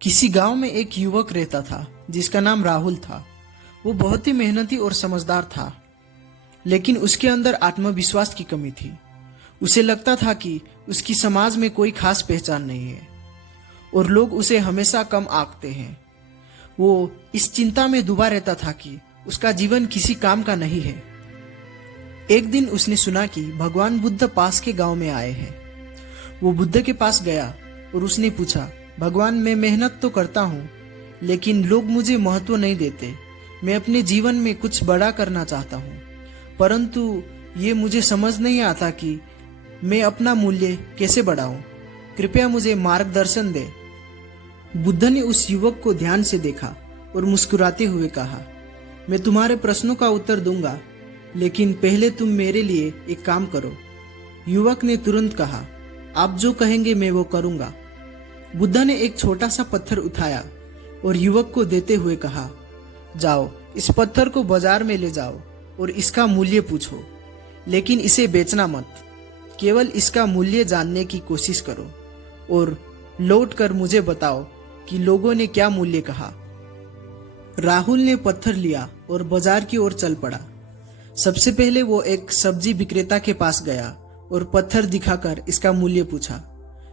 किसी गांव में एक युवक रहता था जिसका नाम राहुल था। वो बहुत ही मेहनती और समझदार था, लेकिन उसके अंदर आत्मविश्वास की कमी थी। उसे लगता था कि उसकी समाज में कोई खास पहचान नहीं है और लोग उसे हमेशा कम आंकते हैं। वो इस चिंता में डूबा रहता था कि उसका जीवन किसी काम का नहीं है। एक दिन उसने सुना कि भगवान बुद्ध पास के गांव में आए हैं। वो बुद्ध के पास गया और उसने पूछा, भगवान, मैं मेहनत तो करता हूँ, लेकिन लोग मुझे महत्व नहीं देते। मैं अपने जीवन में कुछ बड़ा करना चाहता हूँ, परंतु ये मुझे समझ नहीं आता कि मैं अपना मूल्य कैसे बढ़ाऊं। कृपया मुझे मार्गदर्शन दे। बुद्ध ने उस युवक को ध्यान से देखा और मुस्कुराते हुए कहा, मैं तुम्हारे प्रश्नों का उत्तर दूंगा, लेकिन पहले तुम मेरे लिए एक काम करो। युवक ने तुरंत कहा, आप जो कहेंगे मैं वो करूंगा। बुद्ध ने एक छोटा सा पत्थर उठाया और युवक को देते हुए कहा, जाओ, इस पत्थर को बाजार में ले जाओ और इसका मूल्य पूछो, लेकिन इसे बेचना मत। केवल इसका मूल्य जानने की कोशिश करो और लौट कर मुझे बताओ कि लोगों ने क्या मूल्य कहा। राहुल ने पत्थर लिया और बाजार की ओर चल पड़ा। सबसे पहले वो एक सब्जी विक्रेता के पास गया और पत्थर दिखाकर इसका मूल्य पूछा।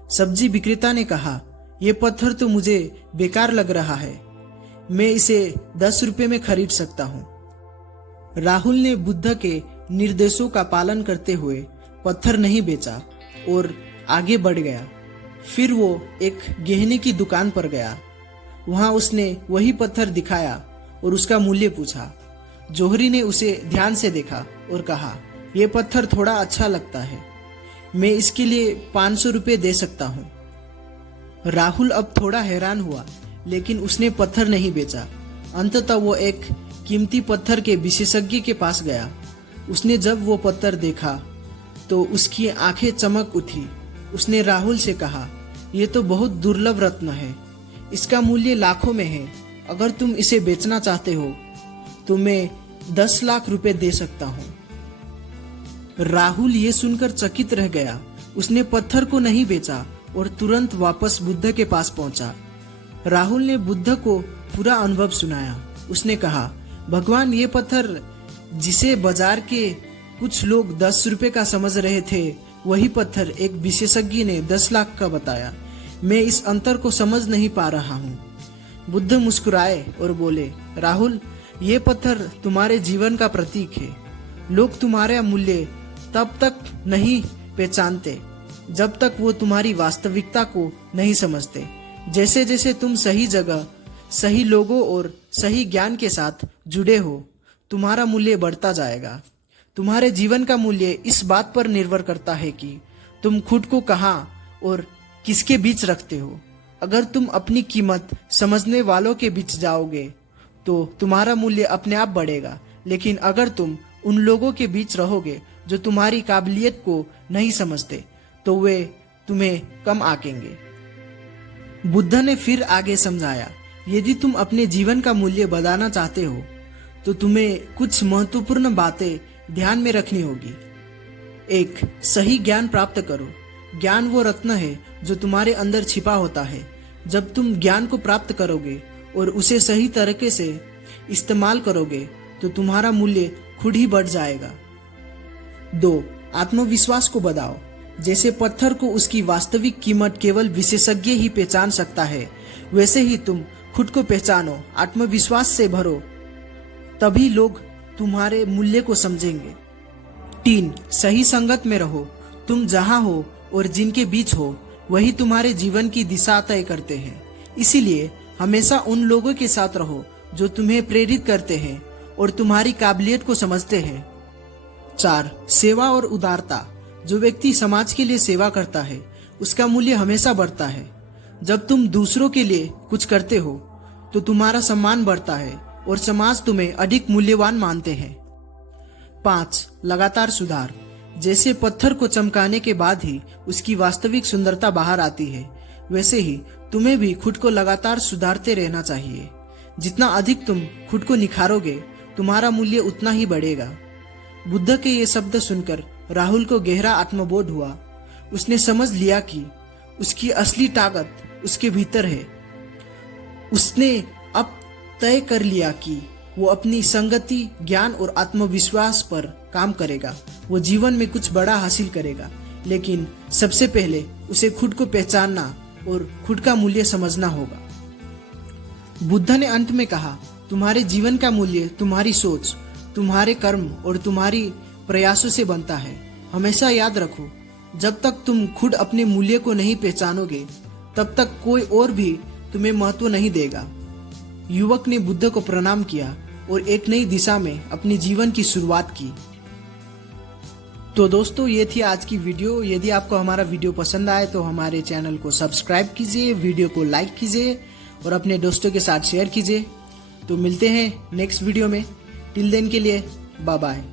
सब्जी विक्रेता ने कहा, ये पत्थर तो मुझे बेकार लग रहा है, मैं इसे 10 रुपए में खरीद सकता हूँ। राहुल ने बुद्ध के निर्देशों का पालन करते हुए पत्थर नहीं बेचा और आगे बढ़ गया। फिर वो एक गहने की दुकान पर गया। वहां उसने वही पत्थर दिखाया और उसका मूल्य पूछा। जोहरी ने उसे ध्यान से देखा और कहा, यह पत्थर थोड़ा अच्छा लगता है, मैं इसके लिए 500 रुपये दे सकता हूँ। राहुल अब थोड़ा हैरान हुआ, लेकिन उसने पत्थर नहीं बेचा। अंततः वो एक कीमती पत्थर के विशेषज्ञ के पास गया। उसने जब वो पत्थर देखा तो उसकी आंखें चमक उठी। उसने राहुल से कहा, ये तो बहुत दुर्लभ रत्न है, इसका मूल्य लाखों में है। अगर तुम इसे बेचना चाहते हो तो मैं 10 लाख रुपए दे सकता हूँ। राहुल ये सुनकर चकित रह गया। उसने पत्थर को नहीं बेचा और तुरंत वापस बुद्ध के पास पहुंचा। राहुल ने बुद्ध को पूरा अनुभव सुनाया। उसने कहा, भगवान, ये पत्थर जिसे बाजार के कुछ लोग 10 रुपए का समझ रहे थे, वही पत्थर एक विशेषज्ञ ने 10 लाख का बताया। मैं इस अंतर को समझ नहीं पा रहा हूँ। बुद्ध मुस्कुराए और बोले, राहुल, ये पत्थर तुम्हारे जीवन का प्रतीक है। लोग तुम्हारा मूल्य तब तक नहीं पहचानते जब तक वो तुम्हारी वास्तविकता को नहीं समझते। जैसे जैसे तुम सही जगह, सही लोगों और सही ज्ञान के साथ जुड़े हो, तुम्हारा मूल्य बढ़ता जाएगा। तुम्हारे जीवन का मूल्य इस बात पर निर्भर करता है कि तुम खुद को कहाँ और किसके बीच रखते हो। अगर तुम अपनी कीमत समझने वालों के बीच जाओगे तो तुम्हारा मूल्य अपने आप बढ़ेगा, लेकिन अगर तुम उन लोगों के बीच रहोगे जो तुम्हारी काबिलियत को नहीं समझते, तो वे तुम्हें कम आंकेंगे। बुद्ध ने फिर आगे समझाया, यदि तुम अपने जीवन का मूल्य बढ़ाना चाहते हो तो तुम्हें कुछ महत्वपूर्ण बातें ध्यान में रखनी होगी। एक, सही ज्ञान प्राप्त करो। ज्ञान वो रत्न है जो तुम्हारे अंदर छिपा होता है। जब तुम ज्ञान को प्राप्त करोगे और उसे सही तरीके से इस्तेमाल करोगे तो तुम्हारा मूल्य खुद ही बढ़ जाएगा। 2, आत्मविश्वास को बढ़ाओ। जैसे पत्थर को उसकी वास्तविक कीमत केवल विशेषज्ञ ही पहचान सकता है, वैसे ही तुम खुद को पहचानो, आत्मविश्वास से भरो, तभी लोग तुम्हारे मूल्य को समझेंगे। 3, सही संगत में रहो। तुम जहां हो और जिनके बीच हो, वही तुम्हारे जीवन की दिशा तय करते हैं। इसीलिए हमेशा उन लोगों के साथ रहो जो तुम्हें प्रेरित करते हैं और तुम्हारी काबिलियत को समझते हैं। 4, सेवा और उदारता। जो व्यक्ति समाज के लिए सेवा करता है, उसका मूल्य हमेशा बढ़ता है। जब तुम दूसरों के लिए कुछ करते हो तो तुम्हारा सम्मान बढ़ता है और समाज तुम्हें अधिक मूल्यवान मानते हैं। 5, लगातार सुधार। जैसे पत्थर को चमकाने के बाद ही उसकी वास्तविक सुंदरता बाहर आती है, वैसे ही तुम्हें भी खुद को लगातार सुधारते रहना चाहिए। जितना अधिक तुम खुद को निखारोगे, तुम्हारा मूल्य उतना ही बढ़ेगा। बुद्ध के ये शब्द सुनकर राहुल को गहरा आत्मबोध हुआ। उसने समझ लिया कि उसकी असली ताकत उसके भीतर है। उसने अब तय कर लिया कि वो अपनी संगति, ज्ञान और आत्मविश्वास पर काम करेगा। वो जीवन में कुछ बड़ा हासिल करेगा, लेकिन सबसे पहले उसे खुद को पहचानना और खुद का मूल्य समझना होगा। बुद्ध ने अंत में कहा, तुम्हारे जीवन का मूल्य तुम्हारी सोच, तुम्हारे कर्म और तुम्हारी प्रयासों से बनता है। हमेशा याद रखो, जब तक तुम खुद अपने मूल्य को नहीं पहचानोगे, तब तक कोई और भी तुम्हें महत्व नहीं देगा। युवक ने बुद्ध को प्रणाम किया और एक नई दिशा में अपने जीवन की शुरुआत की। तो दोस्तों, ये थी आज की वीडियो। यदि आपको हमारा वीडियो पसंद आए तो हमारे चैनल को सब्सक्राइब कीजिए, वीडियो को लाइक कीजिए और अपने दोस्तों के साथ शेयर कीजिए। तो मिलते हैं नेक्स्ट वीडियो में। टिल देन के लिए बाय बाय।